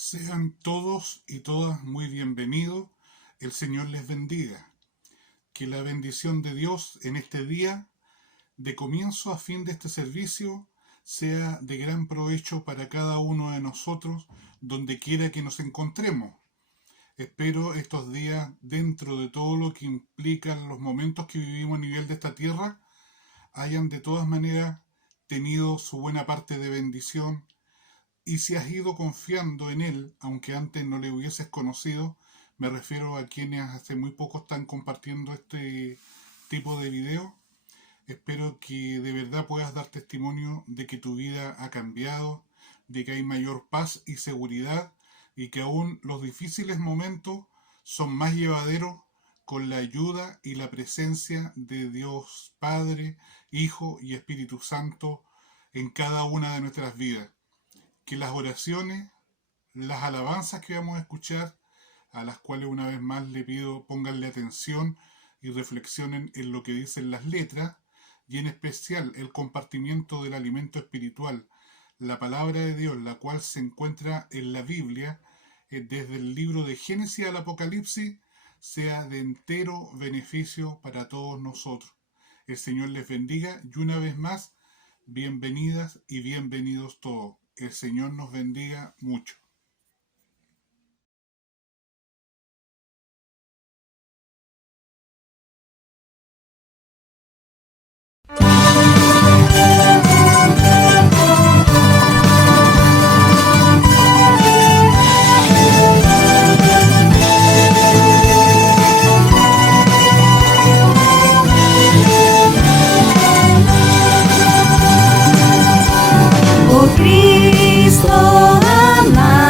Sean todos y todas muy bienvenidos. El Señor les bendiga. Que la bendición de Dios en este día, de comienzo a fin de este servicio, sea de gran provecho para cada uno de nosotros, donde quiera que nos encontremos. Espero estos días, dentro de todo lo que implican los momentos que vivimos a nivel de esta tierra, hayan de todas maneras tenido su buena parte de bendición. Y si has ido confiando en Él, aunque antes no le hubieses conocido, me refiero a quienes hace muy poco están compartiendo este tipo de video, espero que de verdad puedas dar testimonio de que tu vida ha cambiado, de que hay mayor paz y seguridad y que aún los difíciles momentos son más llevaderos con la ayuda y la presencia de Dios Padre, Hijo y Espíritu Santo en cada una de nuestras vidas. Que las oraciones, las alabanzas que vamos a escuchar, a las cuales una vez más le pido pónganle atención y reflexionen en lo que dicen las letras, y en especial el compartimiento del alimento espiritual, la palabra de Dios, la cual se encuentra en la Biblia, desde el libro de Génesis al Apocalipsis, sea de entero beneficio para todos nosotros. El Señor les bendiga y una vez más, bienvenidas y bienvenidos todos. El Señor nos bendiga mucho. Oh Cristo amado.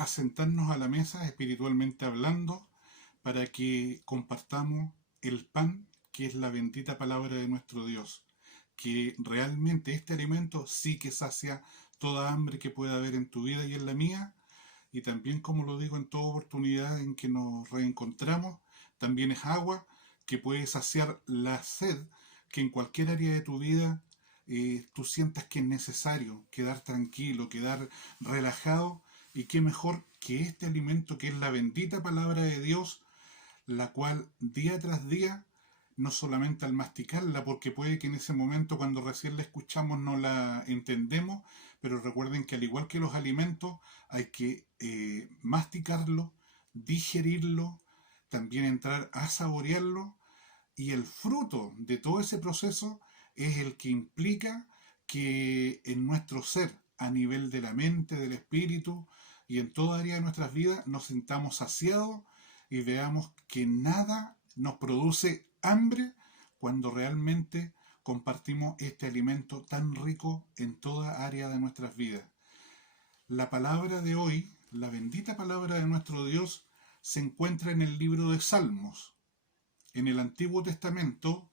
a sentarnos a la mesa espiritualmente hablando para que compartamos el pan que es la bendita palabra de nuestro Dios, que realmente este alimento sí que sacia toda hambre que pueda haber en tu vida y en la mía, y también, como lo digo en toda oportunidad en que nos reencontramos, también es agua que puede saciar la sed que en cualquier área de tu vida tú sientas que es necesario quedar tranquilo, quedar relajado, y qué mejor que este alimento que es la bendita palabra de Dios, la cual día tras día, no solamente al masticarla, porque puede que en ese momento cuando recién la escuchamos no la entendemos, pero recuerden que al igual que los alimentos hay que masticarlo, digerirlo, también entrar a saborearlo, y el fruto de todo ese proceso es el que implica que en nuestro ser, a nivel de la mente, del espíritu y en toda área de nuestras vidas, nos sintamos saciados y veamos que nada nos produce hambre cuando realmente compartimos este alimento tan rico en toda área de nuestras vidas. La palabra de hoy, la bendita palabra de nuestro Dios, se encuentra en el libro de Salmos, en el Antiguo Testamento,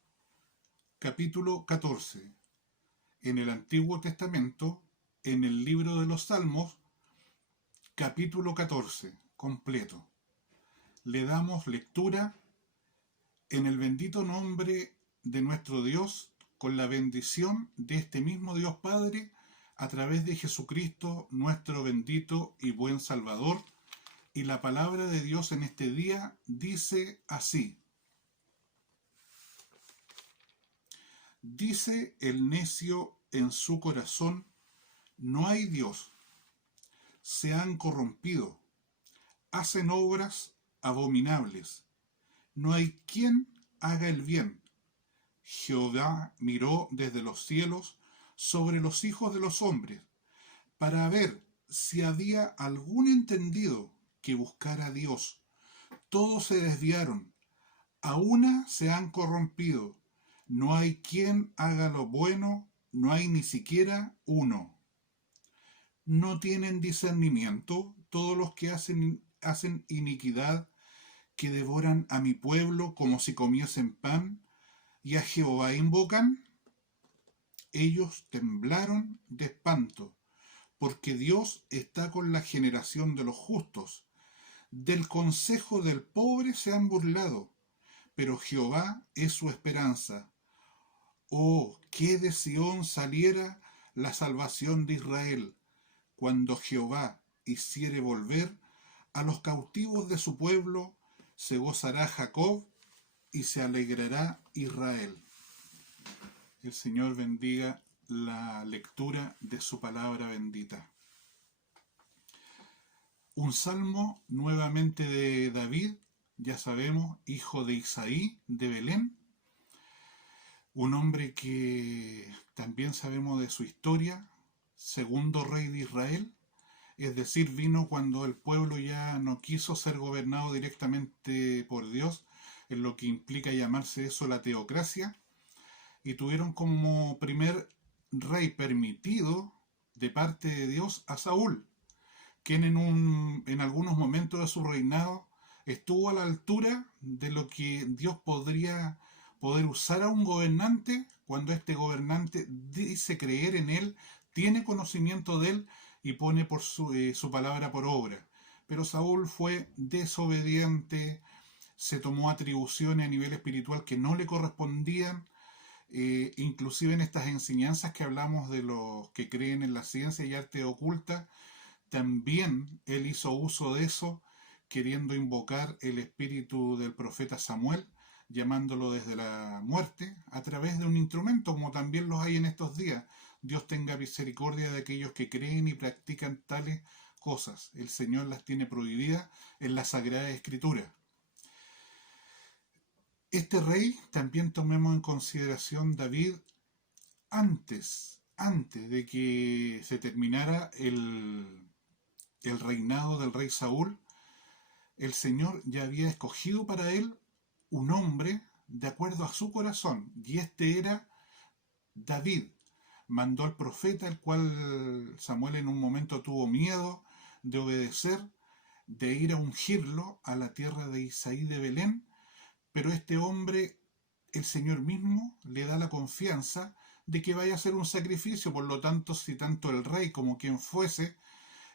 capítulo 14. En el Antiguo Testamento, en el libro de los Salmos, capítulo 14, completo. Le damos lectura en el bendito nombre de nuestro Dios, con la bendición de este mismo Dios Padre, a través de Jesucristo, nuestro bendito y buen Salvador. Y la palabra de Dios en este día dice así: dice el necio en su corazón, no hay Dios. Se han corrompido, hacen obras abominables. No hay quien haga el bien. Jehová miró desde los cielos sobre los hijos de los hombres, para ver si había algún entendido que buscara a Dios. Todos se desviaron, a una se han corrompido. No hay quien haga lo bueno, no hay ni siquiera uno. No tienen discernimiento todos los que hacen iniquidad, que devoran a mi pueblo como si comiesen pan, y a Jehová invocan. Ellos temblaron de espanto, porque Dios está con la generación de los justos. Del consejo del pobre se han burlado, pero Jehová es su esperanza. Oh, que de Sión saliera la salvación de Israel, cuando Jehová hiciere volver a los cautivos de su pueblo, se gozará Jacob y se alegrará Israel. El Señor bendiga la lectura de su palabra bendita. Un salmo nuevamente de David, ya sabemos, hijo de Isaí, de Belén. Un hombre que también sabemos de su historia, segundo rey de Israel, es decir, vino cuando el pueblo ya no quiso ser gobernado directamente por Dios, en lo que implica llamarse eso la teocracia, y tuvieron como primer rey permitido de parte de Dios a Saúl, quien en algunos momentos de su reinado estuvo a la altura de lo que Dios podría poder usar a un gobernante cuando este gobernante dice creer en él, tiene conocimiento de él y pone por su palabra por obra. Pero Saúl fue desobediente, se tomó atribuciones a nivel espiritual que no le correspondían, inclusive en estas enseñanzas que hablamos de los que creen en la ciencia y arte oculta, también él hizo uso de eso, queriendo invocar el espíritu del profeta Samuel, llamándolo desde la muerte, a través de un instrumento, como también los hay en estos días. Dios tenga misericordia de aquellos que creen y practican tales cosas. El Señor las tiene prohibidas en la Sagrada Escritura. Este rey, también tomemos en consideración David, antes de que se terminara el reinado del rey Saúl, el Señor ya había escogido para él un hombre de acuerdo a su corazón, y este era David. Mandó al profeta, el cual Samuel en un momento tuvo miedo de obedecer, de ir a ungirlo a la tierra de Isaí de Belén, pero este hombre, el Señor mismo, le da la confianza de que vaya a hacer un sacrificio. Por lo tanto, si tanto el rey como quien fuese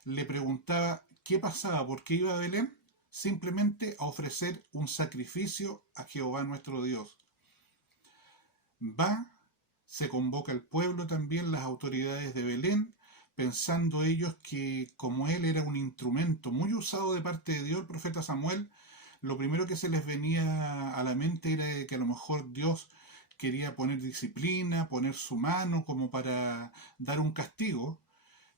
le preguntaba qué pasaba, por qué iba a Belén, simplemente a ofrecer un sacrificio a Jehová nuestro Dios. Va, se convoca al pueblo también, las autoridades de Belén, pensando ellos que como él era un instrumento muy usado de parte de Dios, el profeta Samuel, lo primero que se les venía a la mente era que a lo mejor Dios quería poner disciplina, poner su mano como para dar un castigo,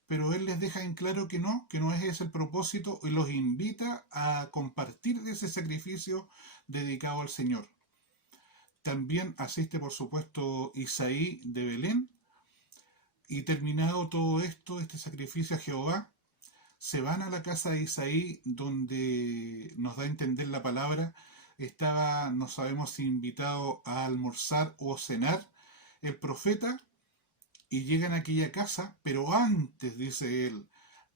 pero él les deja en claro que no es ese el propósito, y los invita a compartir de ese sacrificio dedicado al Señor. También asiste, por supuesto, Isaí de Belén, y terminado todo esto, este sacrificio a Jehová, se van a la casa de Isaí, donde nos da a entender la palabra, estaba, no sabemos si invitado a almorzar o cenar, el profeta, y llegan a aquella casa, pero antes, dice él,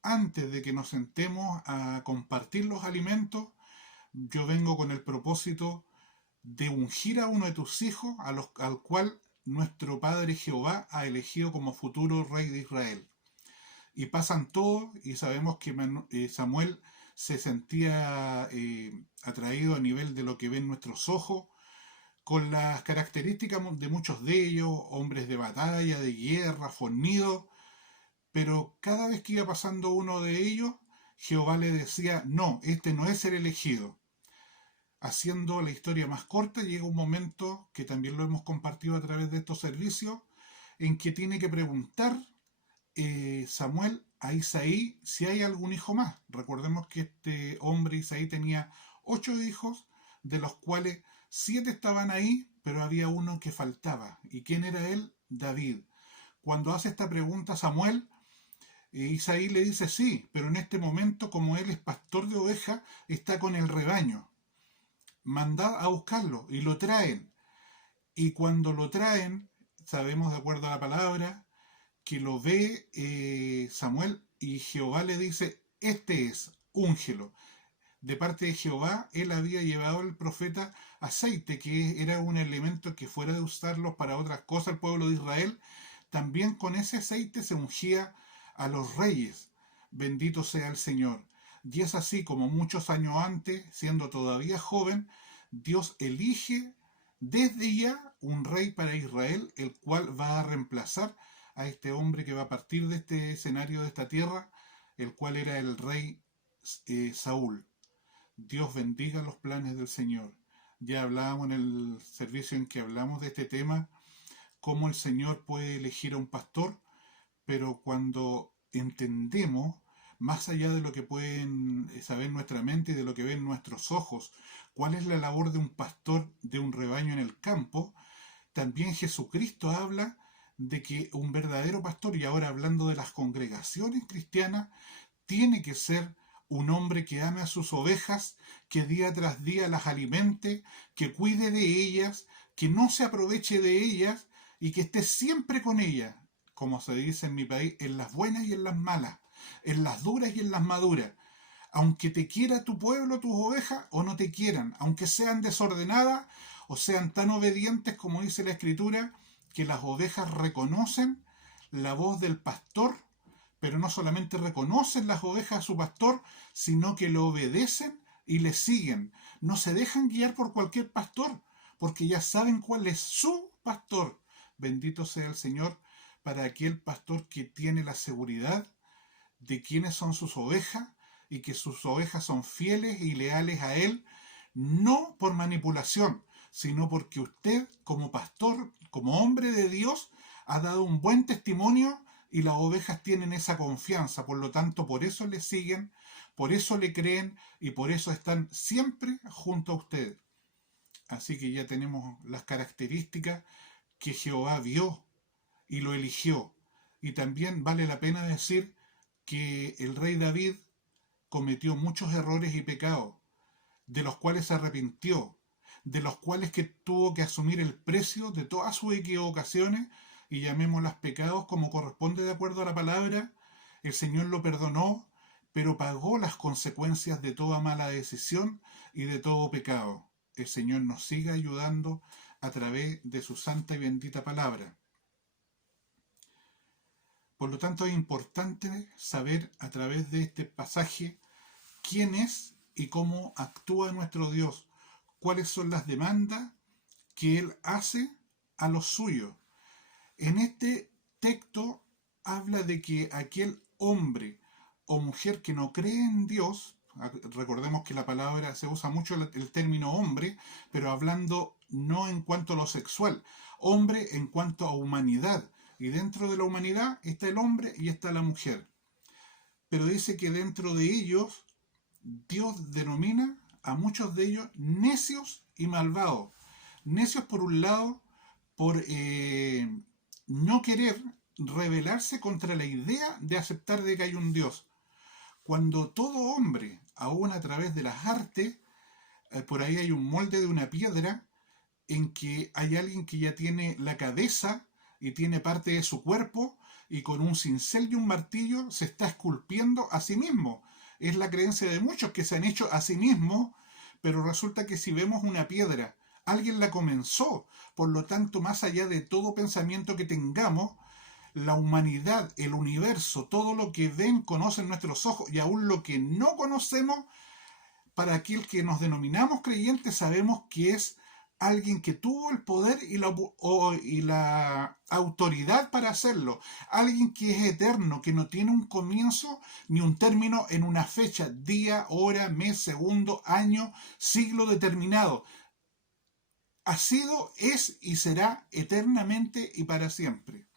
antes de que nos sentemos a compartir los alimentos, yo vengo con el propósito de ungir a uno de tus hijos, al cual nuestro Padre Jehová ha elegido como futuro rey de Israel. Y pasan todos, y sabemos que Samuel se sentía atraído a nivel de lo que ven nuestros ojos, con las características de muchos de ellos, hombres de batalla, de guerra, fornidos, pero cada vez que iba pasando uno de ellos, Jehová le decía, no, este no es el elegido. Haciendo la historia más corta, llega un momento, que también lo hemos compartido a través de estos servicios, en que tiene que preguntar Samuel a Isaí si hay algún hijo más. Recordemos que este hombre Isaí tenía 8 hijos, de los cuales 7 estaban ahí, pero había uno que faltaba. ¿Y quién era él? David. Cuando hace esta pregunta Samuel, Isaí le dice sí, pero en este momento, como él es pastor de ovejas, está con el rebaño. Mandad a buscarlo, y lo traen. Y cuando lo traen, sabemos de acuerdo a la palabra, que lo ve Samuel, y Jehová le dice, este es, úngelo. De parte de Jehová, él había llevado al profeta aceite, que era un elemento que fuera de usarlos para otras cosas el pueblo de Israel, también con ese aceite se ungía a los reyes. Bendito sea el Señor. Y es así como muchos años antes, siendo todavía joven, Dios elige desde ya un rey para Israel, el cual va a reemplazar a este hombre que va a partir de este escenario, de esta tierra, el cual era el rey Saúl. Dios bendiga los planes del Señor. Ya hablábamos en el servicio en que hablamos de este tema, cómo el Señor puede elegir a un pastor, pero cuando entendemos, más allá de lo que pueden saber nuestra mente y de lo que ven nuestros ojos, cuál es la labor de un pastor de un rebaño en el campo, también Jesucristo habla de que un verdadero pastor, y ahora hablando de las congregaciones cristianas, tiene que ser un hombre que ame a sus ovejas, que día tras día las alimente, que cuide de ellas, que no se aproveche de ellas y que esté siempre con ellas, como se dice en mi país, en las buenas y en las malas, en las duras y en las maduras. Aunque te quiera tu pueblo, tus ovejas, o no te quieran, aunque sean desordenadas o sean tan obedientes como dice la Escritura, que las ovejas reconocen la voz del pastor, pero no solamente reconocen las ovejas a su pastor, sino que lo obedecen y le siguen. No se dejan guiar por cualquier pastor, porque ya saben cuál es su pastor. Bendito sea el Señor para aquel pastor que tiene la seguridad de quiénes son sus ovejas, y que sus ovejas son fieles y leales a él, no por manipulación, sino porque usted, como pastor, como hombre de Dios, ha dado un buen testimonio, y las ovejas tienen esa confianza. Por lo tanto, por eso le siguen, por eso le creen, y por eso están siempre junto a usted. Así que ya tenemos las características que Jehová vio y lo eligió. Y también vale la pena decir que el rey David cometió muchos errores y pecados, de los cuales se arrepintió, de los cuales que tuvo que asumir el precio de todas sus equivocaciones, y llamémoslas pecados como corresponde de acuerdo a la palabra. El Señor lo perdonó, pero pagó las consecuencias de toda mala decisión y de todo pecado. El Señor nos sigue ayudando a través de su santa y bendita palabra. Por lo tanto, es importante saber a través de este pasaje quién es y cómo actúa nuestro Dios, cuáles son las demandas que Él hace a los suyos. En este texto habla de que aquel hombre o mujer que no cree en Dios, recordemos que la palabra se usa mucho el término hombre, pero hablando no en cuanto a lo sexual, hombre en cuanto a humanidad. Y dentro de la humanidad está el hombre y está la mujer. Pero dice que dentro de ellos Dios denomina a muchos de ellos necios y malvados. Necios por un lado, por no querer rebelarse contra la idea de aceptar de que hay un Dios. Cuando todo hombre, aún a través de las artes, por ahí hay un molde de una piedra en que hay alguien que ya tiene la cabeza y tiene parte de su cuerpo y con un cincel y un martillo se está esculpiendo a sí mismo. Es la creencia de muchos que se han hecho a sí mismos, pero resulta que si vemos una piedra, alguien la comenzó. Por lo tanto, más allá de todo pensamiento que tengamos, la humanidad, el universo, todo lo que ven, conocen nuestros ojos y aún lo que no conocemos, para aquel que nos denominamos creyentes, sabemos que es alguien que tuvo el poder y la autoridad para hacerlo. Alguien que es eterno, que no tiene un comienzo ni un término en una fecha, día, hora, mes, segundo, año, siglo determinado. Ha sido, es y será eternamente y para siempre.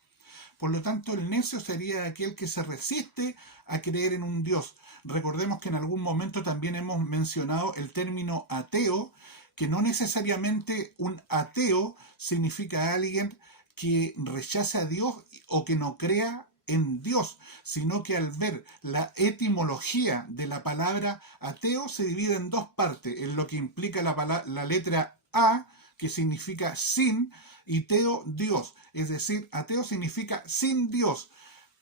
Por lo tanto, el necio sería aquel que se resiste a creer en un Dios. Recordemos que en algún momento también hemos mencionado el término ateo, que no necesariamente un ateo significa alguien que rechace a Dios o que no crea en Dios, sino que al ver la etimología de la palabra ateo se divide en dos partes, en lo que implica la letra A, que significa sin, y teo, Dios. Es decir, ateo significa sin Dios.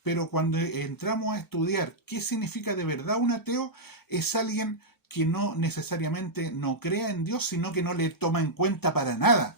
Pero cuando entramos a estudiar qué significa de verdad un ateo, es alguien que no necesariamente no crea en Dios, sino que no le toma en cuenta para nada.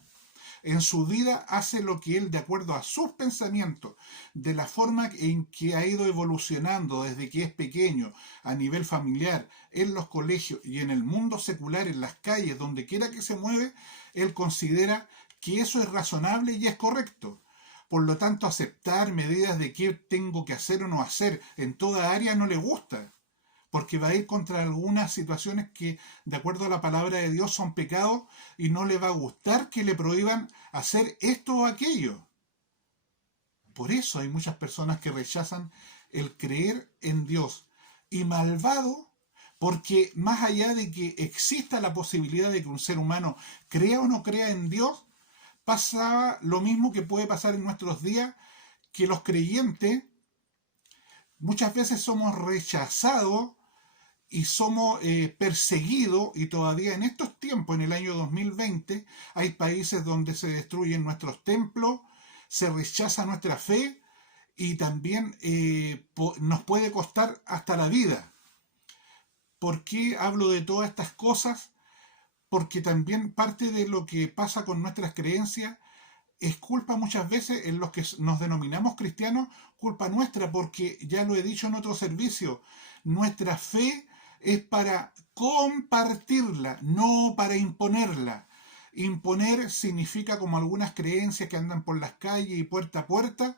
En su vida hace lo que él, de acuerdo a sus pensamientos, de la forma en que ha ido evolucionando desde que es pequeño, a nivel familiar, en los colegios y en el mundo secular, en las calles, donde quiera que se mueve, él considera que eso es razonable y es correcto. Por lo tanto, aceptar medidas de qué tengo que hacer o no hacer en toda área no le gusta, porque va a ir contra algunas situaciones que, de acuerdo a la palabra de Dios, son pecados y no le va a gustar que le prohíban hacer esto o aquello. Por eso hay muchas personas que rechazan el creer en Dios. Y malvado, porque más allá de que exista la posibilidad de que un ser humano crea o no crea en Dios, pasa lo mismo que puede pasar en nuestros días, que los creyentes muchas veces somos rechazados y somos perseguidos, y todavía en estos tiempos, en el año 2020, hay países donde se destruyen nuestros templos, se rechaza nuestra fe y también nos puede costar hasta la vida. ¿Por qué hablo de todas estas cosas? Porque también parte de lo que pasa con nuestras creencias es culpa muchas veces en los que nos denominamos cristianos, culpa nuestra, porque ya lo he dicho en otro servicio, nuestra fe es para compartirla, no para imponerla. Imponer significa como algunas creencias que andan por las calles y puerta a puerta,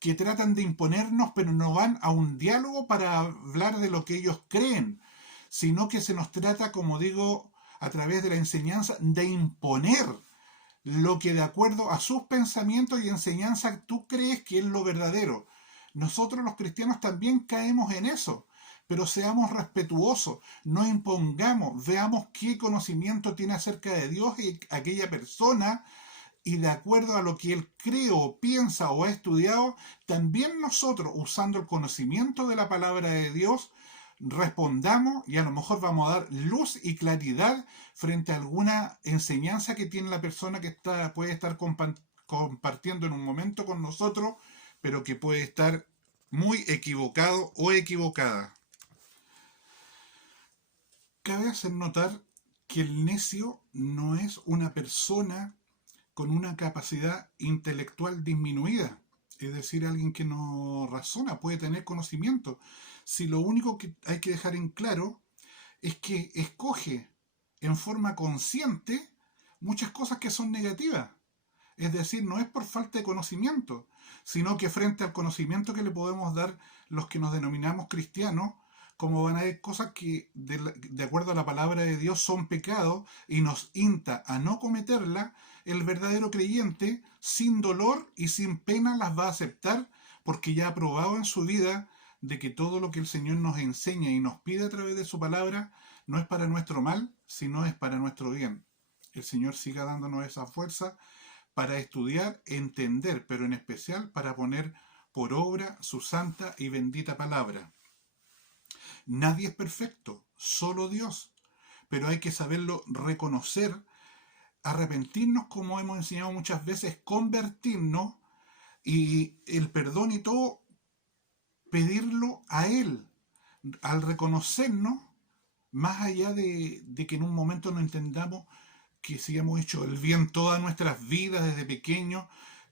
que tratan de imponernos, pero no van a un diálogo para hablar de lo que ellos creen, sino que se nos trata, como digo, a través de la enseñanza, de imponer lo que de acuerdo a sus pensamientos y enseñanzas tú crees que es lo verdadero. Nosotros los cristianos también caemos en eso, pero seamos respetuosos, no impongamos, veamos qué conocimiento tiene acerca de Dios y aquella persona, y de acuerdo a lo que él cree o piensa o ha estudiado, también nosotros, usando el conocimiento de la palabra de Dios, respondamos, y a lo mejor vamos a dar luz y claridad frente a alguna enseñanza que tiene la persona que puede estar compartiendo en un momento con nosotros, pero que puede estar muy equivocado o equivocada. Cabe hacer notar que el necio no es una persona con una capacidad intelectual disminuida, es decir, alguien que no razona, puede tener conocimiento. Si lo único que hay que dejar en claro es que escoge en forma consciente muchas cosas que son negativas. Es decir, no es por falta de conocimiento, sino que frente al conocimiento que le podemos dar los que nos denominamos cristianos, como van a haber cosas que, de acuerdo a la palabra de Dios, son pecados y nos insta a no cometerla, el verdadero creyente, sin dolor y sin pena, las va a aceptar porque ya ha probado en su vida de que todo lo que el Señor nos enseña y nos pide a través de su palabra no es para nuestro mal, sino es para nuestro bien. El Señor siga dándonos esa fuerza para estudiar, entender, pero en especial para poner por obra su santa y bendita palabra. Nadie es perfecto, solo Dios, pero hay que saberlo reconocer, arrepentirnos, como hemos enseñado muchas veces, convertirnos y el perdón y todo, pedirlo a Él. Al reconocernos, más allá de que en un momento no entendamos que si hemos hecho el bien todas nuestras vidas desde pequeños,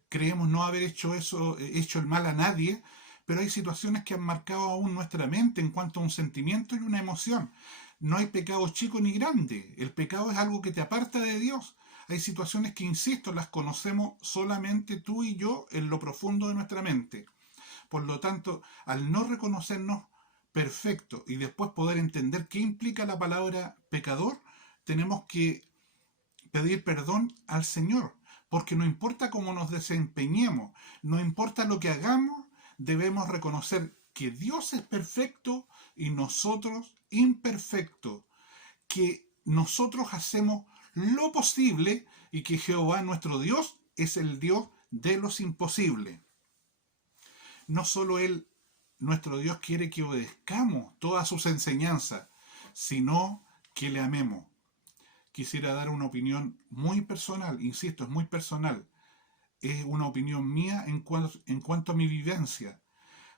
creemos no haber hecho eso, hecho el mal a nadie, pero hay situaciones que han marcado aún nuestra mente en cuanto a un sentimiento y una emoción. No hay pecado chico ni grande, el pecado es algo que te aparta de Dios. Hay situaciones que, insisto, las conocemos solamente tú y yo en lo profundo de nuestra mente. Por lo tanto, al no reconocernos perfecto y después poder entender qué implica la palabra pecador, tenemos que pedir perdón al Señor, porque no importa cómo nos desempeñemos, no importa lo que hagamos, debemos reconocer que Dios es perfecto y nosotros imperfectos, que nosotros hacemos lo posible y que Jehová nuestro Dios es el Dios de los imposibles. No solo Él, nuestro Dios, quiere que obedezcamos todas sus enseñanzas, sino que le amemos. Quisiera dar una opinión muy personal, insisto, es muy personal. Es una opinión mía en cuanto a mi vivencia.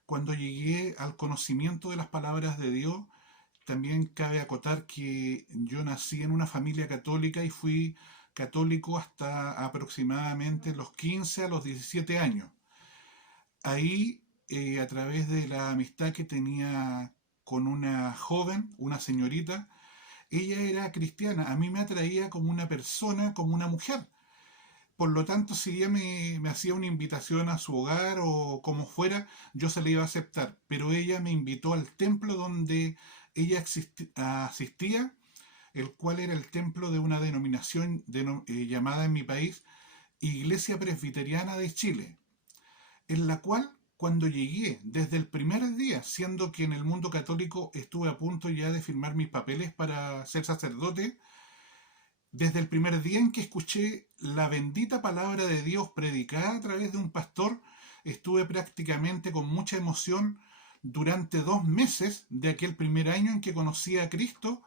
Cuando llegué al conocimiento de las palabras de Dios, también cabe acotar que yo nací en una familia católica y fui católico hasta aproximadamente los 15 a los 17 años. Ahí, a través de la amistad que tenía con una joven, una señorita, ella era cristiana, a mí me atraía como una persona, como una mujer. Por lo tanto, si ella me hacía una invitación a su hogar o como fuera, yo se la iba a aceptar. Pero ella me invitó al templo donde ella asistía, el cual era el templo de una denominación llamada en mi país Iglesia Presbiteriana de Chile, en la cual cuando llegué desde el primer día, siendo que en el mundo católico estuve a punto ya de firmar mis papeles para ser sacerdote, desde el primer día en que escuché la bendita palabra de Dios predicada a través de un pastor, estuve prácticamente con mucha emoción durante 2 meses de aquel primer año en que conocí a Cristo,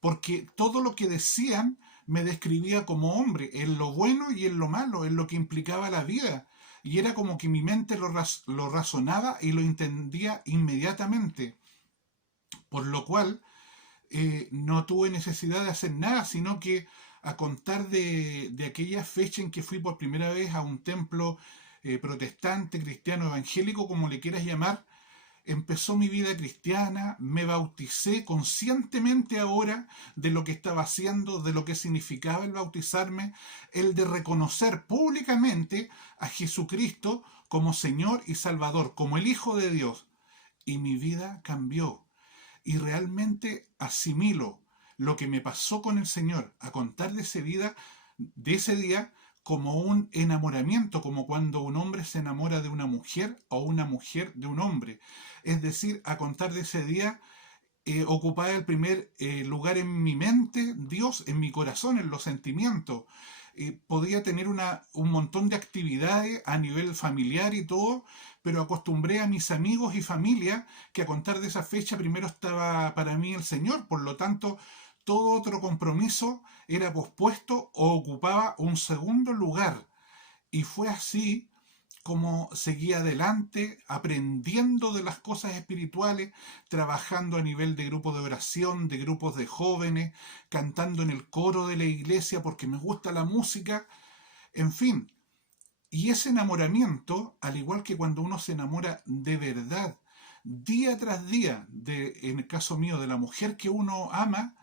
porque todo lo que decían me describía como hombre, en lo bueno y en lo malo, en lo que implicaba la vida. Y era como que mi mente lo razonaba y lo entendía inmediatamente. Por lo cual, no tuve necesidad de hacer nada, sino que a contar de aquella fecha en que fui por primera vez a un templo protestante, cristiano, evangélico, como le quieras llamar, empezó mi vida cristiana, me bauticé conscientemente ahora de lo que estaba haciendo, de lo que significaba el bautizarme, el de reconocer públicamente a Jesucristo como Señor y Salvador, como el Hijo de Dios. Y mi vida cambió. Y realmente asimilo lo que me pasó con el Señor a contar de ese día, como un enamoramiento, como cuando un hombre se enamora de una mujer o una mujer de un hombre. Es decir, a contar de ese día, ocupaba el primer lugar en mi mente, Dios en mi corazón, en los sentimientos. Podía tener un montón de actividades a nivel familiar y todo, pero acostumbré a mis amigos y familia que a contar de esa fecha primero estaba para mí el Señor, por lo tanto todo otro compromiso era pospuesto o ocupaba un segundo lugar. Y fue así cómo seguía adelante, aprendiendo de las cosas espirituales, trabajando a nivel de grupos de oración, de grupos de jóvenes, cantando en el coro de la iglesia porque me gusta la música, en fin. Y ese enamoramiento, al igual que cuando uno se enamora de verdad, día tras día, en el caso mío, de la mujer que uno ama,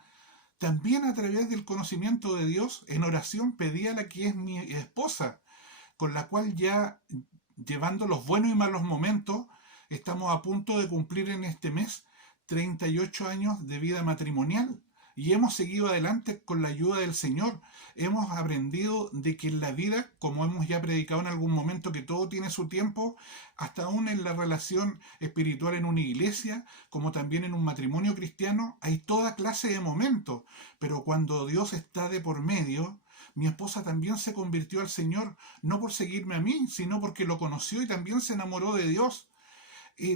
también a través del conocimiento de Dios, en oración pedí a la que es mi esposa, con la cual ya llevando los buenos y malos momentos, estamos a punto de cumplir en este mes 38 años de vida matrimonial. Y hemos seguido adelante con la ayuda del Señor. Hemos aprendido de que en la vida, como hemos ya predicado en algún momento, que todo tiene su tiempo, hasta aún en la relación espiritual en una iglesia, como también en un matrimonio cristiano, hay toda clase de momentos. Pero cuando Dios está de por medio, mi esposa también se convirtió al Señor, no por seguirme a mí, sino porque lo conoció y también se enamoró de Dios.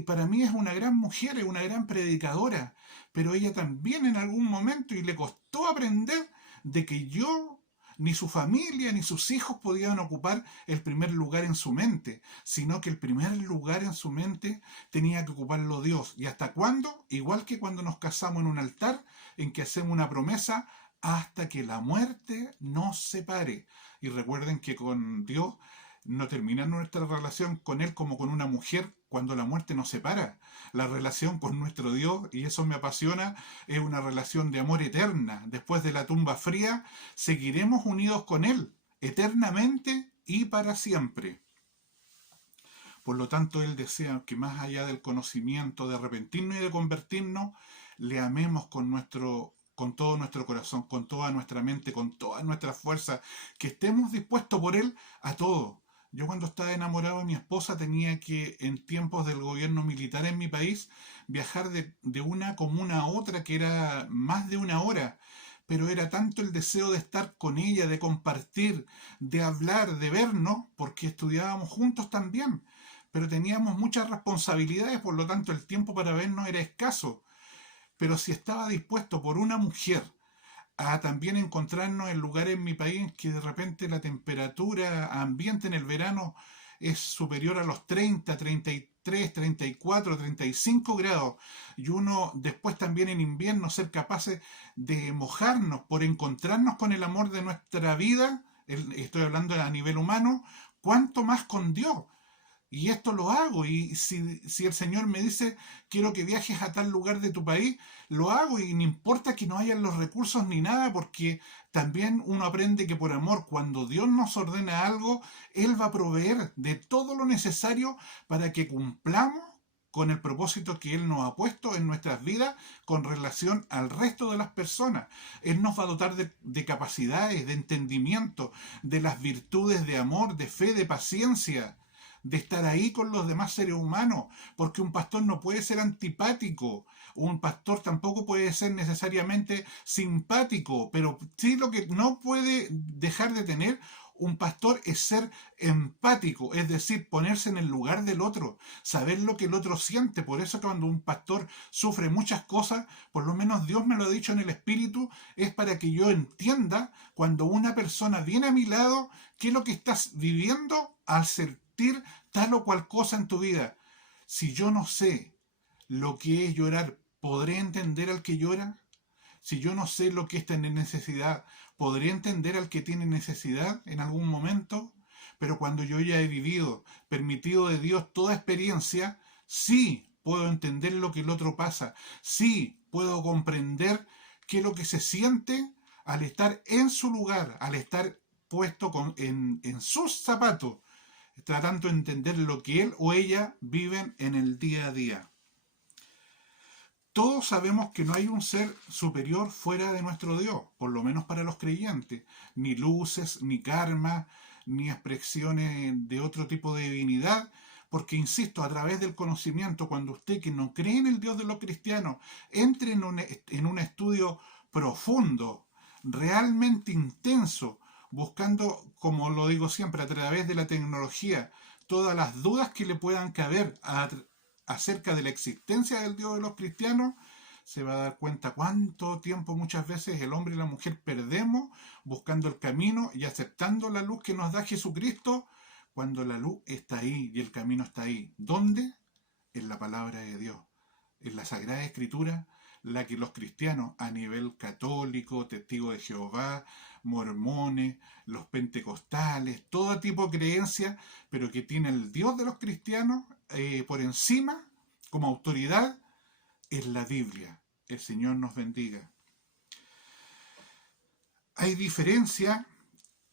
Para mí es una gran mujer, es una gran predicadora, pero ella también en algún momento, y le costó aprender de que yo, ni su familia, ni sus hijos podían ocupar el primer lugar en su mente, sino que el primer lugar en su mente tenía que ocuparlo Dios. ¿Y hasta cuándo? Igual que cuando nos casamos en un altar, en que hacemos una promesa, hasta que la muerte nos separe. Y recuerden que con Dios no termina nuestra relación con Él como con una mujer cuando la muerte nos separa. La relación con nuestro Dios, y eso me apasiona, es una relación de amor eterna. Después de la tumba fría, seguiremos unidos con Él, eternamente y para siempre. Por lo tanto, Él desea que más allá del conocimiento, de arrepentirnos y de convertirnos, le amemos con todo nuestro corazón, con toda nuestra mente, con toda nuestra fuerza, que estemos dispuestos por Él a todo. Yo cuando estaba enamorado de mi esposa tenía que, en tiempos del gobierno militar en mi país, viajar de una comuna a otra que era más de una hora. Pero era tanto el deseo de estar con ella, de compartir, de hablar, de vernos, porque estudiábamos juntos también. Pero teníamos muchas responsabilidades, por lo tanto el tiempo para vernos era escaso. Pero si estaba dispuesto por una mujer a también encontrarnos en lugares en mi país en que de repente la temperatura ambiente en el verano es superior a los 30, 33, 34, 35 grados, y uno después también en invierno ser capaces de mojarnos por encontrarnos con el amor de nuestra vida, estoy hablando a nivel humano, cuánto más con Dios. Y esto lo hago. Y si el Señor me dice, quiero que viajes a tal lugar de tu país, lo hago. Y no importa que no hayan los recursos ni nada, porque también uno aprende que por amor, cuando Dios nos ordena algo, Él va a proveer de todo lo necesario para que cumplamos con el propósito que Él nos ha puesto en nuestras vidas con relación al resto de las personas. Él nos va a dotar de capacidades, de entendimiento, de las virtudes de amor, de fe, de paciencia, de estar ahí con los demás seres humanos, porque un pastor no puede ser antipático, un pastor tampoco puede ser necesariamente simpático, pero sí lo que no puede dejar de tener un pastor es ser empático, es decir, ponerse en el lugar del otro, saber lo que el otro siente. Por eso que cuando un pastor sufre muchas cosas, por lo menos Dios me lo ha dicho en el Espíritu, es para que yo entienda cuando una persona viene a mi lado, qué es lo que estás viviendo al sentir tal o cual cosa en tu vida. Si yo no sé lo que es llorar, ¿podré entender al que llora? Si yo no sé lo que es tener necesidad, ¿podré entender al que tiene necesidad en algún momento? Pero cuando yo ya he vivido, permitido de Dios toda experiencia, sí puedo entender lo que el otro pasa, sí puedo comprender qué es lo que se siente al estar en su lugar, al estar puesto en sus zapatos, tratando de entender lo que él o ella viven en el día a día. Todos sabemos que no hay un ser superior fuera de nuestro Dios, por lo menos para los creyentes, ni luces, ni karma, ni expresiones de otro tipo de divinidad, porque insisto, a través del conocimiento, cuando usted que no cree en el Dios de los cristianos, entre en un estudio profundo, realmente intenso, buscando, como lo digo siempre, a través de la tecnología, todas las dudas que le puedan caber acerca de la existencia del Dios de los cristianos, se va a dar cuenta cuánto tiempo muchas veces el hombre y la mujer perdemos buscando el camino y aceptando la luz que nos da Jesucristo cuando la luz está ahí y el camino está ahí. ¿Dónde? En la palabra de Dios, en la Sagrada Escritura, la que los cristianos a nivel católico, testigos de Jehová, mormones, los pentecostales, todo tipo de creencias, pero que tiene el Dios de los cristianos por encima, como autoridad, es la Biblia. El Señor nos bendiga. Hay diferencia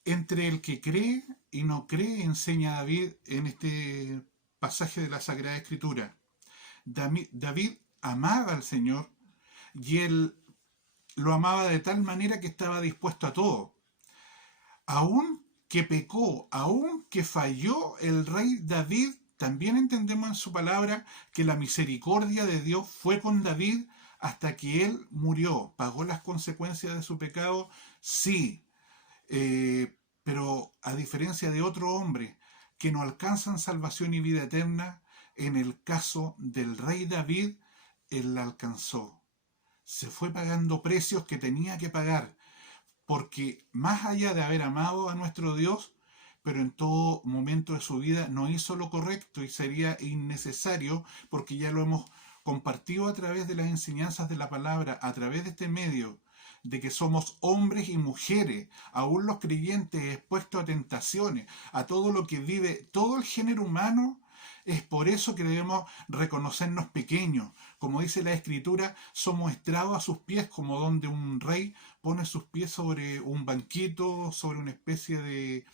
entre el que cree y no cree, enseña David en este pasaje de la Sagrada Escritura. David amaba al Señor y él lo amaba de tal manera que estaba dispuesto a todo. Aun que pecó, aun que falló el rey David, también entendemos en su palabra que la misericordia de Dios fue con David hasta que él murió. ¿Pagó las consecuencias de su pecado? Sí. Pero a diferencia de otro hombre que no alcanzan salvación y vida eterna, en el caso del rey David, él la alcanzó. Se fue pagando precios que tenía que pagar, porque más allá de haber amado a nuestro Dios, pero en todo momento de su vida no hizo lo correcto y sería innecesario, porque ya lo hemos compartido a través de las enseñanzas de la palabra, a través de este medio, de que somos hombres y mujeres, aún los creyentes expuestos a tentaciones, a todo lo que vive todo el género humano. Es por eso que debemos reconocernos pequeños. Como dice la Escritura, somos estrados a sus pies, como donde un rey pone sus pies sobre un banquito, sobre una especie de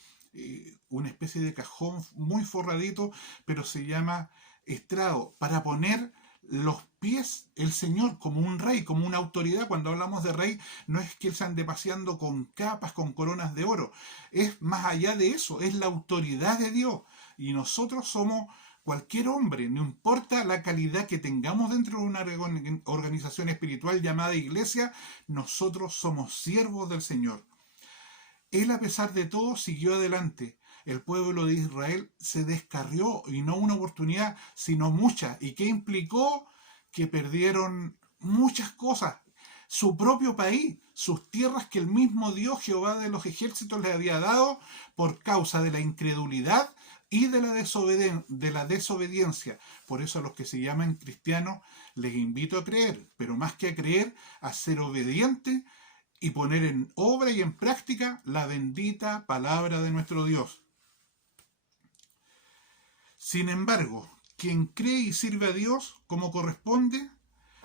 cajón muy forradito, pero se llama estrado, para poner los pies el Señor como un rey, como una autoridad. Cuando hablamos de rey, no es que él se ande paseando con capas, con coronas de oro, es más allá de eso, es la autoridad de Dios. Y nosotros somos cualquier hombre, no importa la calidad que tengamos dentro de una organización espiritual llamada iglesia, nosotros somos siervos del Señor. Él, a pesar de todo, siguió adelante. El pueblo de Israel se descarrió, y no una oportunidad, sino muchas. ¿Y qué implicó? Que perdieron muchas cosas. Su propio país, sus tierras que el mismo Dios, Jehová de los ejércitos, les había dado por causa de la incredulidad y de la desobediencia. Por eso a los que se llaman cristianos les invito a creer, pero más que a creer, a ser obedientes y poner en obra y en práctica la bendita palabra de nuestro Dios. Sin embargo, quien cree y sirve a Dios como corresponde,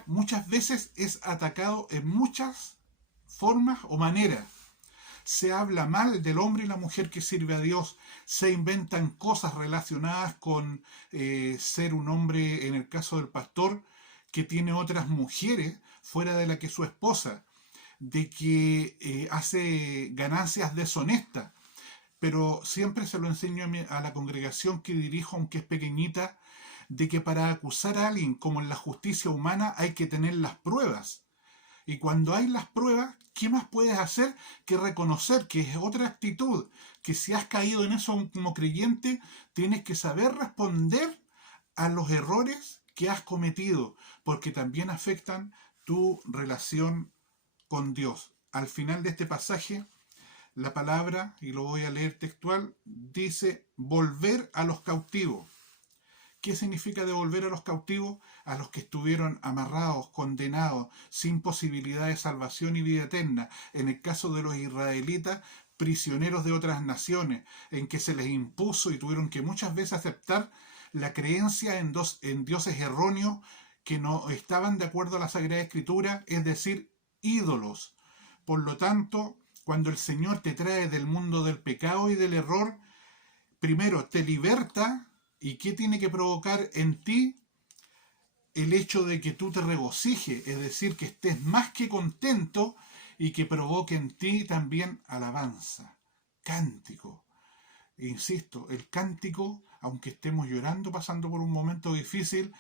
muchas veces es atacado en muchas formas o maneras. Se habla mal del hombre y la mujer que sirve a Dios, se inventan cosas relacionadas con ser un hombre, en el caso del pastor, que tiene otras mujeres fuera de la que su esposa, de que hace ganancias deshonestas, pero siempre se lo enseño a la congregación que dirijo, aunque es pequeñita, de que para acusar a alguien como en la justicia humana hay que tener las pruebas. Y cuando hay las pruebas, ¿qué más puedes hacer que reconocer que es otra actitud? Que si has caído en eso como creyente, tienes que saber responder a los errores que has cometido, porque también afectan tu relación con Dios. Al final de este pasaje, la palabra, y lo voy a leer textual, dice volver a los cautivos. ¿Qué significa devolver a los cautivos? A los que estuvieron amarrados, condenados, sin posibilidad de salvación y vida eterna. En el caso de los israelitas, prisioneros de otras naciones, en que se les impuso y tuvieron que muchas veces aceptar la creencia en dioses erróneos que no estaban de acuerdo a la Sagrada Escritura, es decir, ídolos. Por lo tanto, cuando el Señor te trae del mundo del pecado y del error, primero te liberta. ¿Y qué tiene que provocar en ti? El hecho de que tú te regocijes, es decir, que estés más que contento y que provoque en ti también alabanza, cántico. E insisto, el cántico, aunque estemos llorando, pasando por un momento difícil,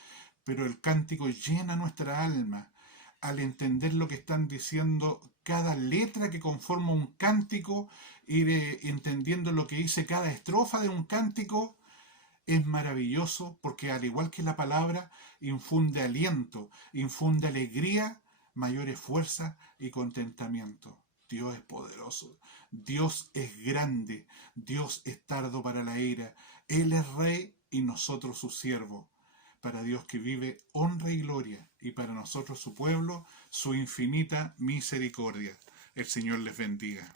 pero el cántico llena nuestra alma. Al entender lo que están diciendo cada letra que conforma un cántico, ir entendiendo lo que dice cada estrofa de un cántico, es maravilloso, porque al igual que la palabra, infunde aliento, infunde alegría, mayores fuerzas y contentamiento. Dios es poderoso, Dios es grande, Dios es tardo para la ira, Él es rey y nosotros sus siervos. Para Dios que vive honra y gloria, y para nosotros su pueblo, su infinita misericordia. El Señor les bendiga.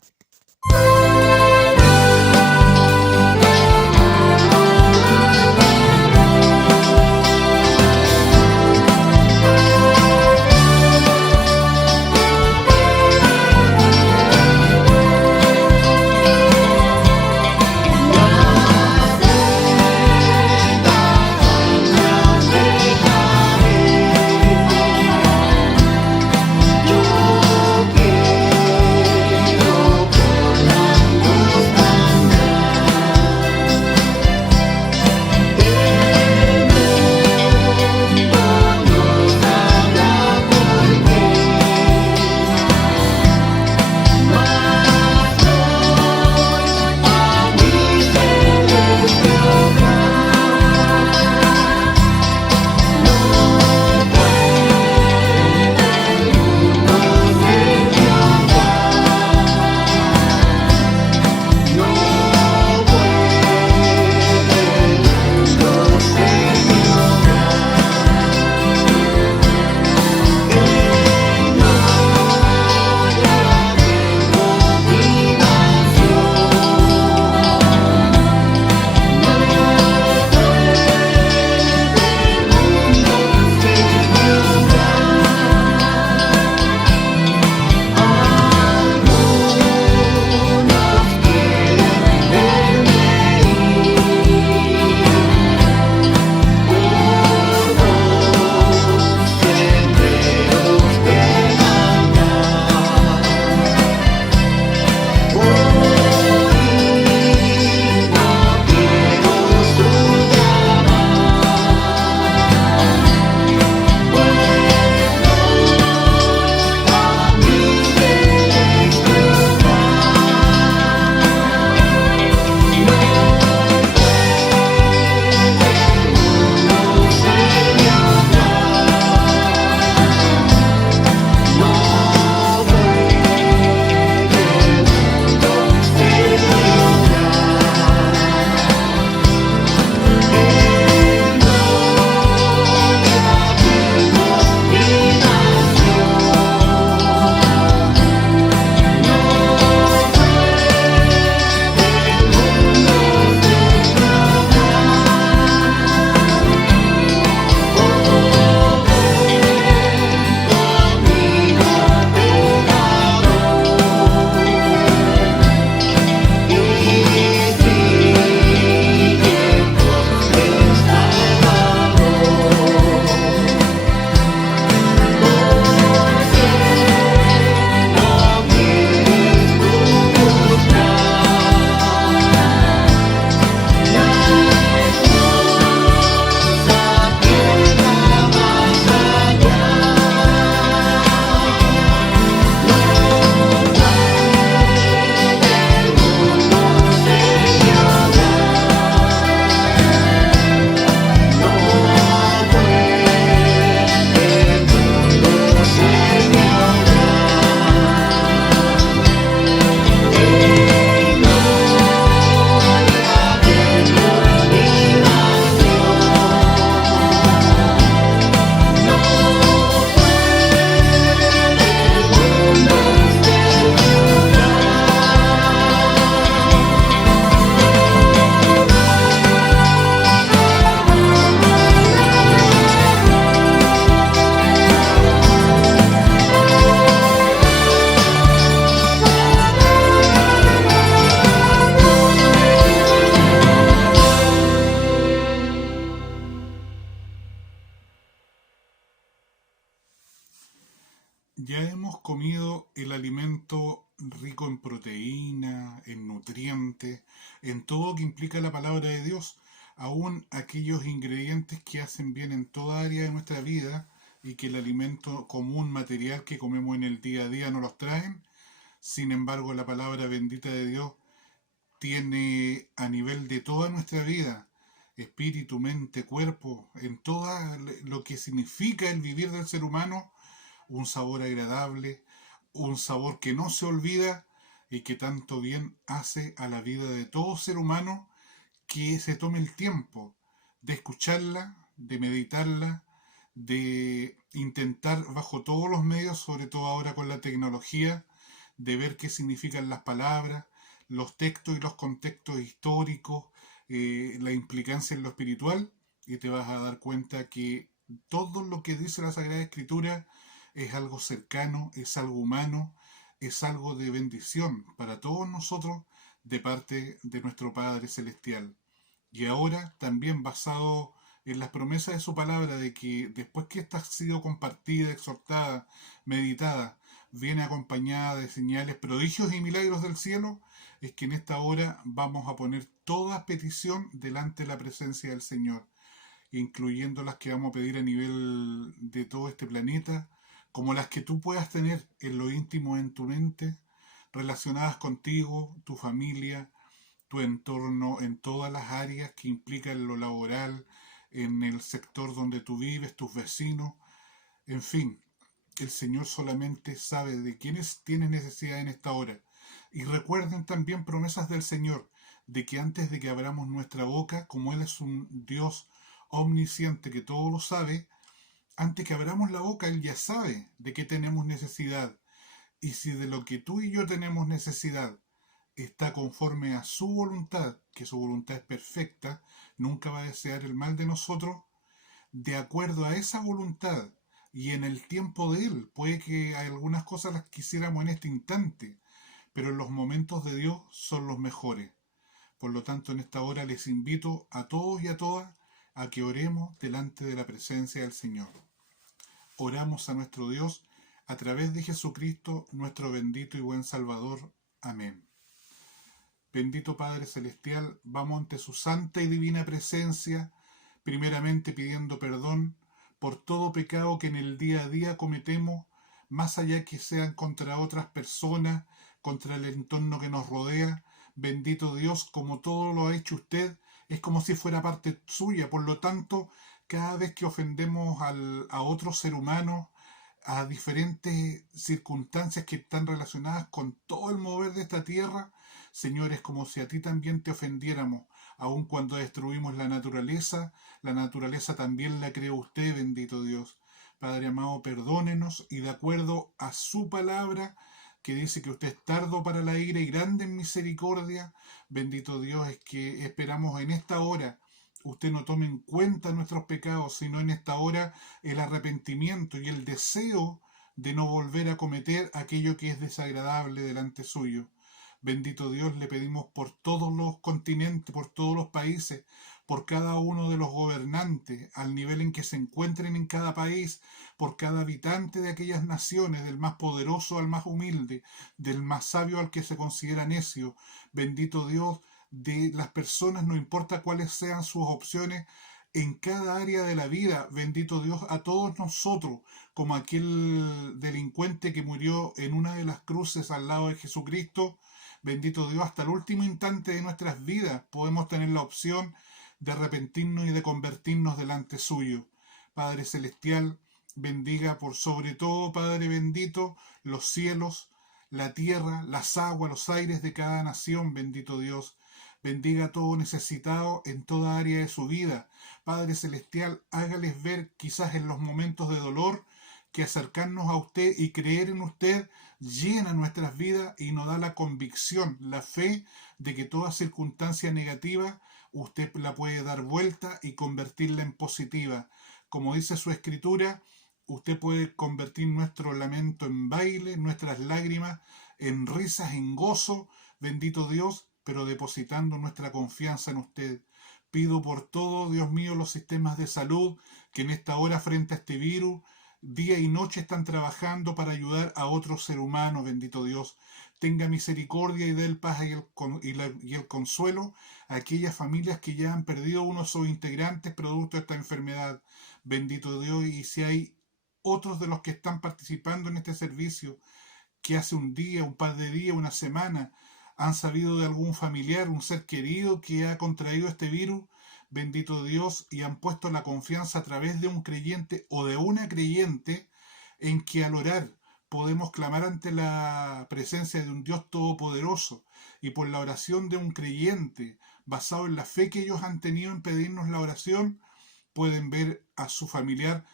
Ya hemos comido el alimento rico en proteína, en nutrientes, en todo que implica la palabra de Dios, aún aquellos ingredientes que hacen bien en toda área de nuestra vida y que el alimento común material que comemos en el día a día no los traen. Sin embargo, la palabra bendita de Dios tiene a nivel de toda nuestra vida, espíritu, mente, cuerpo, en todo lo que significa el vivir del ser humano, un sabor agradable, un sabor que no se olvida y que tanto bien hace a la vida de todo ser humano que se tome el tiempo de escucharla, de meditarla, de intentar bajo todos los medios, sobre todo ahora con la tecnología, de ver qué significan las palabras, los textos y los contextos históricos, la implicancia en lo espiritual, y te vas a dar cuenta que todo lo que dice la Sagrada Escritura es algo cercano, es algo humano, es algo de bendición para todos nosotros de parte de nuestro Padre Celestial. Y ahora también basado en las promesas de su palabra de que después que esta ha sido compartida, exhortada, meditada, viene acompañada de señales, prodigios y milagros del cielo, es que en esta hora vamos a poner toda petición delante de la presencia del Señor, incluyendo las que vamos a pedir a nivel de todo este planeta, como las que tú puedas tener en lo íntimo en tu mente, relacionadas contigo, tu familia, tu entorno, en todas las áreas que implican lo laboral, en el sector donde tú vives, tus vecinos, en fin, el Señor solamente sabe de quiénes tienen necesidad en esta hora. Y recuerden también promesas del Señor, de que antes de que abramos nuestra boca, como Él es un Dios omnisciente que todo lo sabe, antes que abramos la boca, Él ya sabe de qué tenemos necesidad. Y si de lo que tú y yo tenemos necesidad está conforme a su voluntad, que su voluntad es perfecta, nunca va a desear el mal de nosotros, de acuerdo a esa voluntad y en el tiempo de Él. Puede que algunas cosas las quisiéramos en este instante, pero los momentos de Dios son los mejores. Por lo tanto, en esta hora les invito a todos y a todas a que oremos delante de la presencia del Señor. Oramos a nuestro Dios a través de Jesucristo, nuestro bendito y buen Salvador. Amén. Bendito Padre Celestial, vamos ante su santa y divina presencia, primeramente pidiendo perdón por todo pecado que en el día a día cometemos, más allá que sean contra otras personas, contra el entorno que nos rodea. Bendito Dios, como todo lo ha hecho usted, es como si fuera parte suya. Por lo tanto, cada vez que ofendemos a otro ser humano, a diferentes circunstancias que están relacionadas con todo el mover de esta tierra, Señor, es como si a ti también te ofendiéramos. Aun cuando destruimos la naturaleza también la creó usted, bendito Dios. Padre amado, perdónenos y de acuerdo a su palabra, que dice que usted es tardo para la ira y grande en misericordia, bendito Dios, es que esperamos en esta hora usted no tome en cuenta nuestros pecados, sino en esta hora el arrepentimiento y el deseo de no volver a cometer aquello que es desagradable delante suyo. Bendito Dios, le pedimos por todos los continentes, por todos los países, por cada uno de los gobernantes, al nivel en que se encuentren en cada país, por cada habitante de aquellas naciones, del más poderoso al más humilde, del más sabio al que se considera necio. Bendito Dios, de las personas, no importa cuáles sean sus opciones, en cada área de la vida, bendito Dios, a todos nosotros, como aquel delincuente que murió en una de las cruces al lado de Jesucristo, bendito Dios, hasta el último instante de nuestras vidas podemos tener la opción de arrepentirnos y de convertirnos delante suyo. Padre Celestial, bendiga por sobre todo, Padre bendito, los cielos, la tierra, las aguas, los aires de cada nación, bendito Dios. Bendiga a todo necesitado en toda área de su vida. Padre Celestial, hágales ver quizás en los momentos de dolor que acercarnos a usted y creer en usted llena nuestras vidas y nos da la convicción, la fe de que toda circunstancia negativa usted la puede dar vuelta y convertirla en positiva. Como dice su escritura, usted puede convertir nuestro lamento en baile, nuestras lágrimas en risas, en gozo, bendito Dios, pero depositando nuestra confianza en usted. Pido por todo, Dios mío, los sistemas de salud que en esta hora frente a este virus, día y noche están trabajando para ayudar a otro ser humano, bendito Dios. Tenga misericordia y dé el paz y el consuelo a aquellas familias que ya han perdido uno de sus integrantes producto de esta enfermedad. Bendito Dios, y si hay otros de los que están participando en este servicio, que hace un día, un par de días, una semana, han sabido de algún familiar, un ser querido que ha contraído este virus, bendito Dios, y han puesto la confianza a través de un creyente o de una creyente en que al orar podemos clamar ante la presencia de un Dios todopoderoso y por la oración de un creyente, basado en la fe que ellos han tenido en pedirnos la oración, pueden ver a su familiar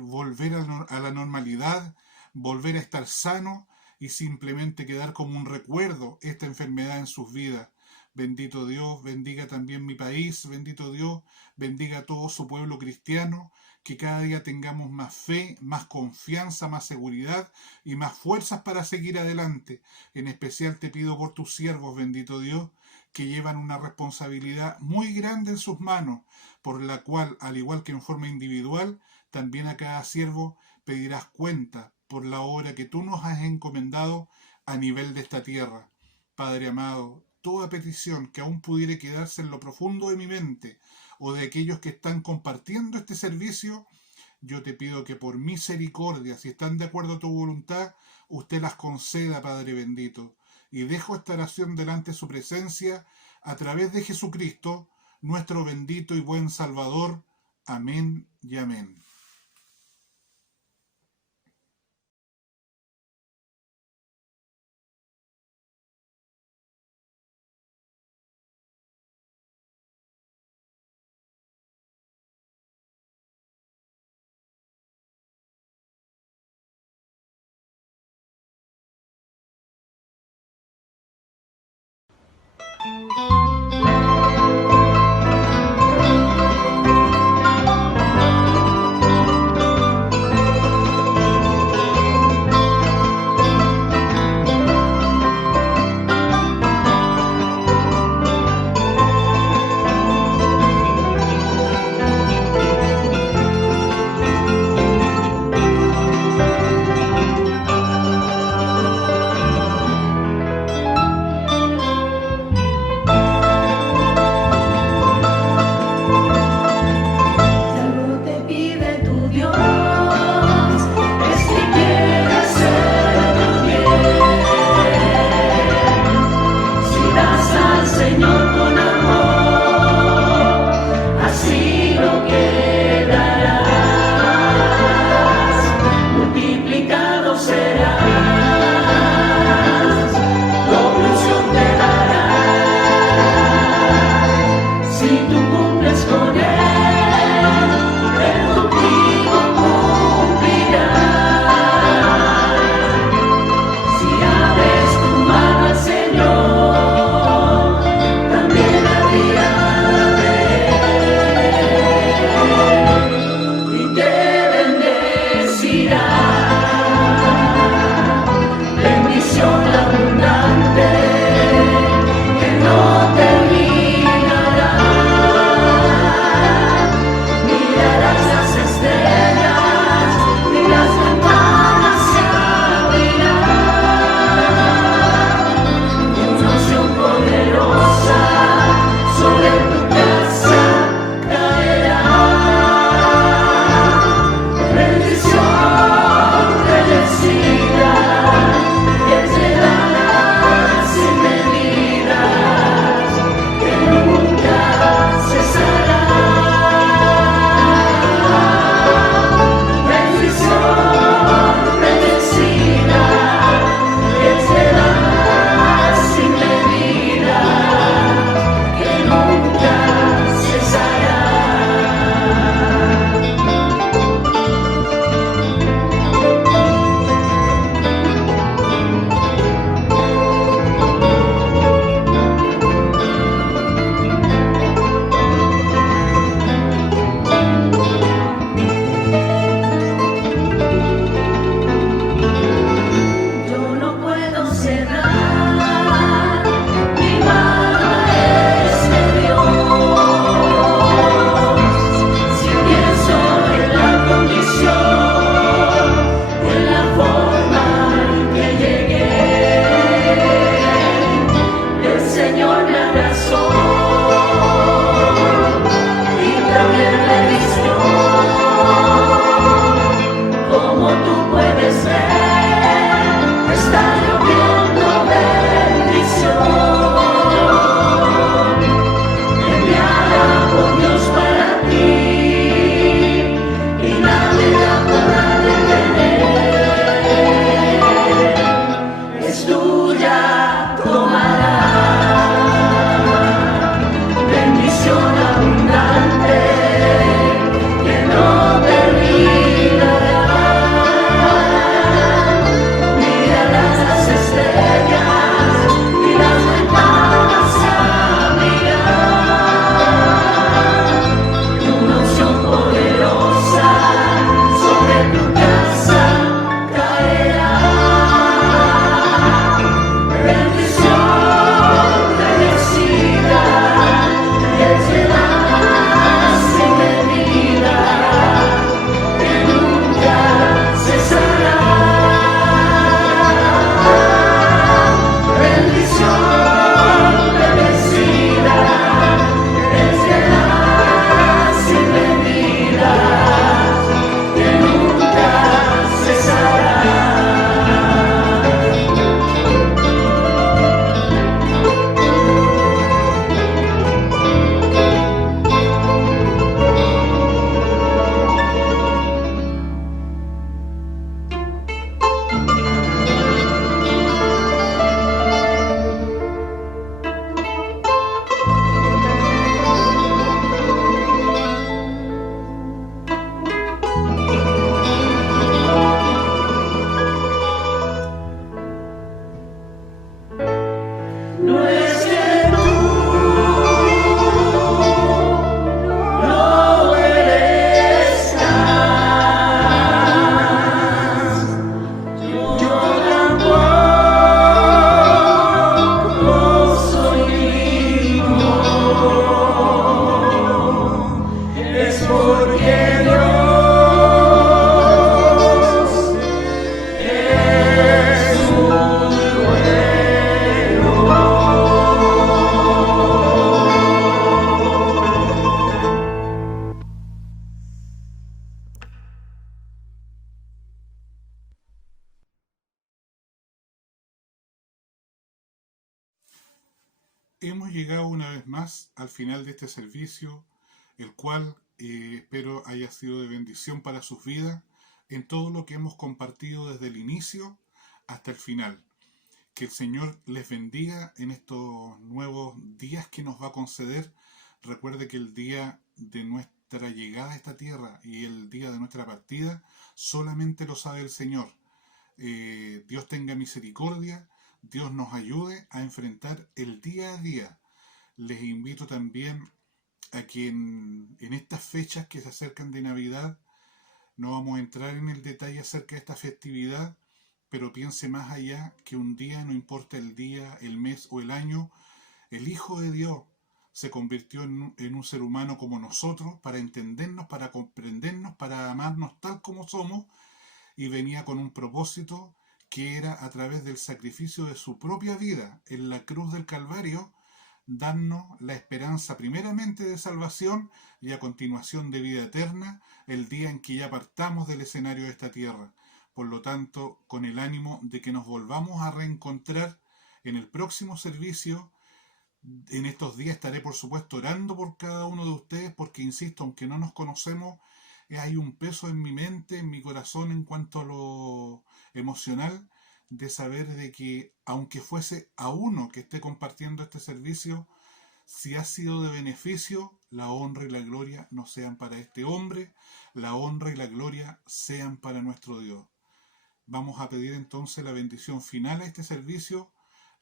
volver a la normalidad, volver a estar sano y simplemente quedar como un recuerdo esta enfermedad en sus vidas. Bendito Dios, bendiga también mi país, bendito Dios, bendiga a todo su pueblo cristiano, que cada día tengamos más fe, más confianza, más seguridad y más fuerzas para seguir adelante. En especial te pido por tus siervos, bendito Dios, que llevan una responsabilidad muy grande en sus manos, por la cual, al igual que en forma individual, también a cada siervo pedirás cuenta por la obra que tú nos has encomendado a nivel de esta tierra. Padre amado, toda petición que aún pudiera quedarse en lo profundo de mi mente o de aquellos que están compartiendo este servicio, yo te pido que por misericordia, si están de acuerdo a tu voluntad, usted las conceda, Padre bendito. Y dejo esta oración delante de su presencia a través de Jesucristo, nuestro bendito y buen Salvador. Amén y amén. hemos llegado una vez más al final de este servicio, el cual espero haya sido de bendición para sus vidas en todo lo que hemos compartido desde el inicio hasta el final. Que el Señor les bendiga en estos nuevos días que nos va a conceder. Recuerde que el día de nuestra llegada a esta tierra y el día de nuestra partida solamente lo sabe el Señor. Dios tenga misericordia, Dios nos ayude a enfrentar el día a día. Les invito también a que en estas fechas que se acercan de Navidad, no vamos a entrar en el detalle acerca de esta festividad, pero piense más allá que un día, no importa el día, el mes o el año, el Hijo de Dios se convirtió en un ser humano como nosotros para entendernos, para comprendernos, para amarnos tal como somos, y venía con un propósito que era a través del sacrificio de su propia vida en la cruz del Calvario, darnos la esperanza primeramente de salvación y a continuación de vida eterna el día en que ya partamos del escenario de esta tierra. Por lo tanto, con el ánimo de que nos volvamos a reencontrar en el próximo servicio. En estos días estaré, por supuesto, orando por cada uno de ustedes, porque, insisto, aunque no nos conocemos, hay un peso en mi mente, en mi corazón, en cuanto a lo emocional, de saber de que, aunque fuese a uno que esté compartiendo este servicio, si ha sido de beneficio, la honra y la gloria no sean para este hombre, la honra y la gloria sean para nuestro Dios. Vamos a pedir entonces la bendición final a este servicio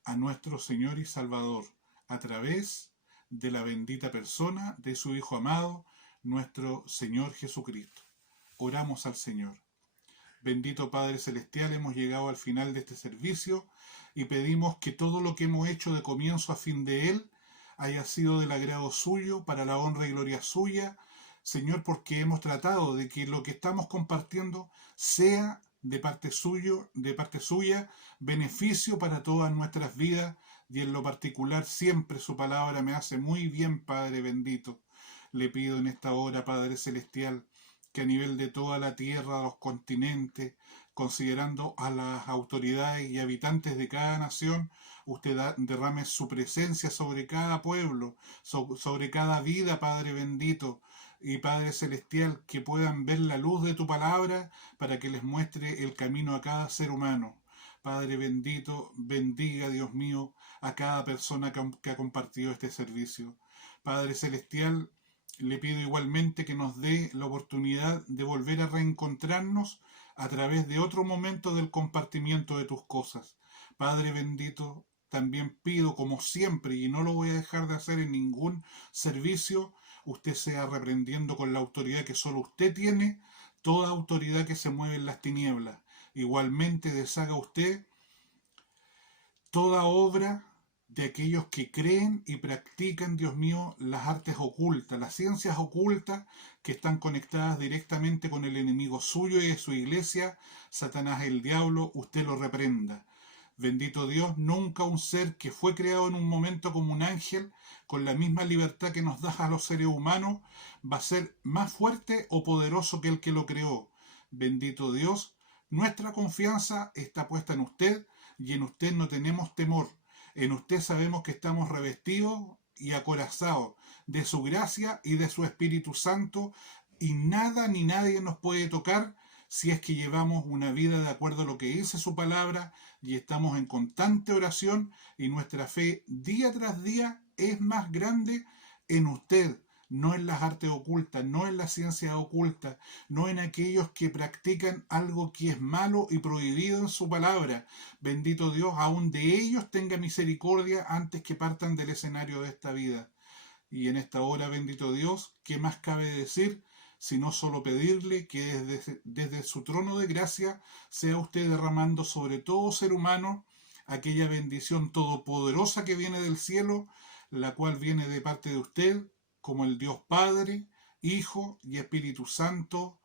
a nuestro Señor y Salvador, a través de la bendita persona de su Hijo amado, nuestro Señor Jesucristo. Oramos al Señor. Bendito Padre Celestial, hemos llegado al final de este servicio y pedimos que todo lo que hemos hecho de comienzo a fin de él haya sido del agrado suyo, para la honra y gloria suya, Señor, porque hemos tratado de que lo que estamos compartiendo sea de parte suya, beneficio para todas nuestras vidas, y en lo particular siempre su palabra me hace muy bien, Padre bendito. Le pido en esta hora, Padre Celestial, que a nivel de toda la tierra, los continentes, considerando a las autoridades y habitantes de cada nación, usted derrame su presencia sobre cada pueblo, sobre cada vida, Padre bendito, y Padre Celestial, que puedan ver la luz de tu palabra para que les muestre el camino a cada ser humano. Padre bendito, bendiga, Dios mío, a cada persona que ha compartido este servicio. Padre Celestial, le pido igualmente que nos dé la oportunidad de volver a reencontrarnos a través de otro momento del compartimiento de tus cosas. Padre bendito, también pido, como siempre, y no lo voy a dejar de hacer en ningún servicio, usted sea reprendiendo con la autoridad que solo usted tiene, toda autoridad que se mueve en las tinieblas. Igualmente deshaga usted toda obra de aquellos que creen y practican, Dios mío, las artes ocultas, las ciencias ocultas que están conectadas directamente con el enemigo suyo y de su iglesia, Satanás el diablo, usted lo reprenda. Bendito Dios, nunca un ser que fue creado en un momento como un ángel, con la misma libertad que nos da a los seres humanos, va a ser más fuerte o poderoso que el que lo creó. Bendito Dios, nuestra confianza está puesta en usted, y en usted no tenemos temor. En usted sabemos que estamos revestidos y acorazados de su gracia y de su Espíritu Santo, y nada ni nadie nos puede tocar si es que llevamos una vida de acuerdo a lo que dice su palabra y estamos en constante oración, y nuestra fe día tras día es más grande en usted, no en las artes ocultas, no en las ciencias ocultas, no en aquellos que practican algo que es malo y prohibido en su palabra. Bendito Dios, aún de ellos tenga misericordia antes que partan del escenario de esta vida. Y en esta hora, bendito Dios, ¿qué más cabe decir? Sino solo pedirle que desde su trono de gracia sea usted derramando sobre todo ser humano aquella bendición todopoderosa que viene del cielo, la cual viene de parte de usted, como el Dios Padre, Hijo y Espíritu Santo.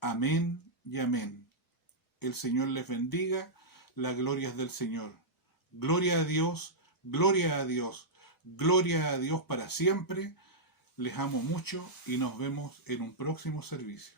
Amén y amén. El Señor les bendiga, la gloria es del Señor. Gloria a Dios, gloria a Dios, gloria a Dios para siempre. Les amo mucho y nos vemos en un próximo servicio.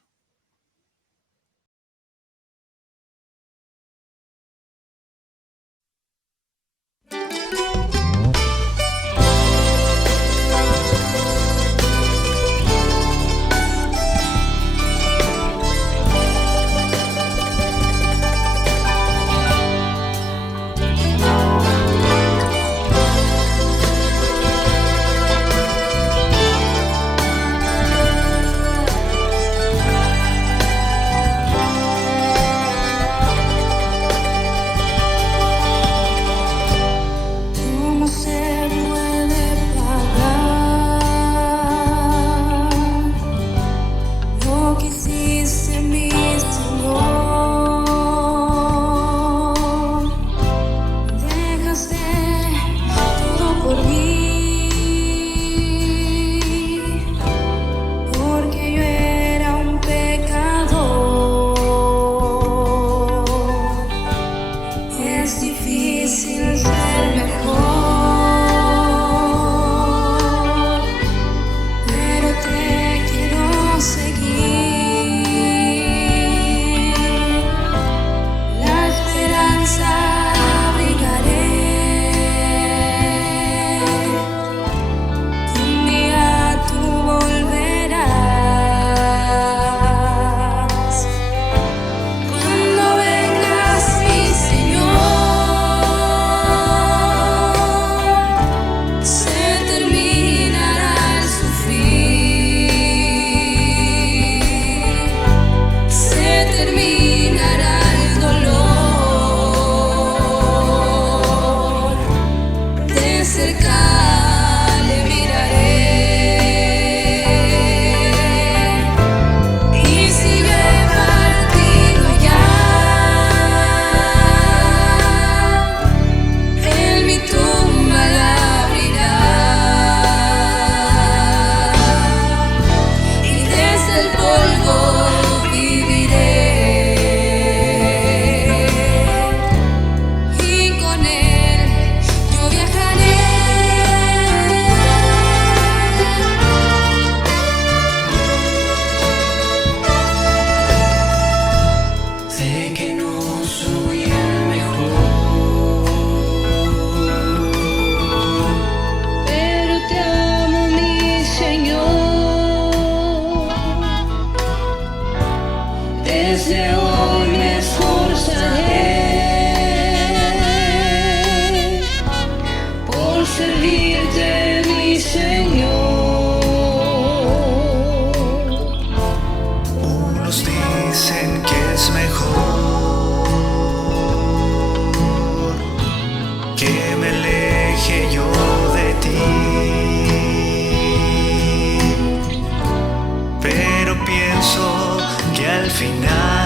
al final